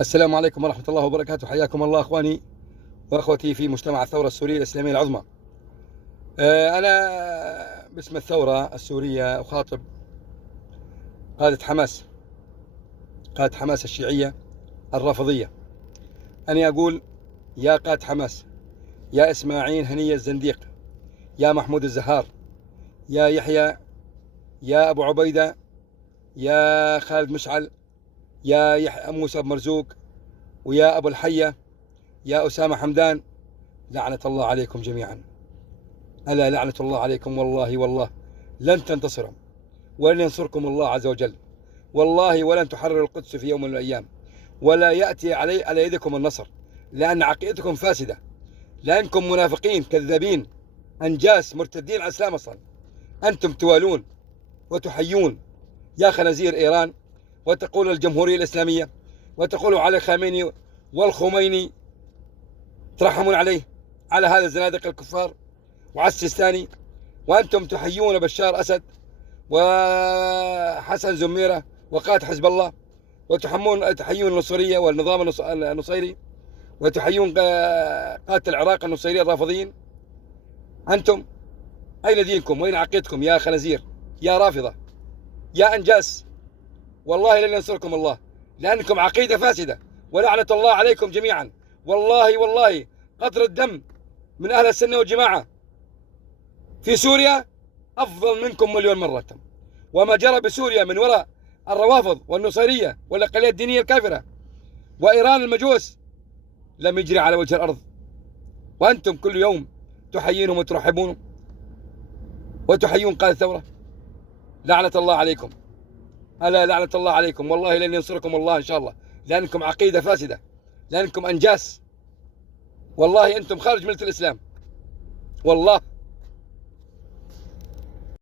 السلام عليكم ورحمة الله وبركاته. حياكم الله أخواني وأخوتي في مجتمع الثورة السورية الإسلامية العظمى. أنا باسم الثورة السورية أخاطب قادة حماس الشيعية الرافضية. أنا أقول: يا قادة حماس، يا إسماعيل هنية الزنديق، يا محمود الزهار، يا يحيى، يا أبو عبيدة، يا خالد مشعل، يا يحيى موسى مرزوق، ويا أبو الحية، يا أسامة حمدان، لعنة الله عليكم جميعا. ألا لعنة الله عليكم، والله لن تنتصروا ولن ينصركم الله عز وجل، والله ولن تحرروا القدس في يوم من الأيام، ولا يأتي على يدكم النصر، لأن عقيدتكم فاسدة، لأنكم منافقين كذابين أنجاس مرتدين على الإسلام أصلا. أنتم توالون وتحيون يا خنازير إيران، وتقول الجمهورية الإسلامية، وتقولوا على خامنئي والخميني، ترحمون على هذا الزنادق الكفار وعلى السيستاني، وأنتم تحيون بشار أسد وحسن زميرة وقائد حزب الله، وتحيون النصيرية والنظام النصيري، وتحيون قادة العراق النصيرية الرافضيين. أنتم أين دينكم وأين عقيدتكم يا خنازير، يا رافضة، يا أنجاس؟ والله لن ينصركم الله، لأنكم عقيدة فاسدة، ولعنة الله عليكم جميعا. والله قطر الدم من أهل السنة والجماعة في سوريا أفضل منكم مليون مرة، وما جرى بسوريا من وراء الروافض والنصيرية والأقليات الدينية الكافرة وإيران المجوس لم يجري على وجه الأرض، وأنتم كل يوم تحيينهم وترحبونهم وتحيون قادة الثورة. لعنة الله عليكم، ألا لعنة الله عليكم، والله لن ينصركم الله إن شاء الله، لأنكم عقيدة فاسدة، لأنكم أنجاس، والله أنتم خارج ملة الإسلام والله.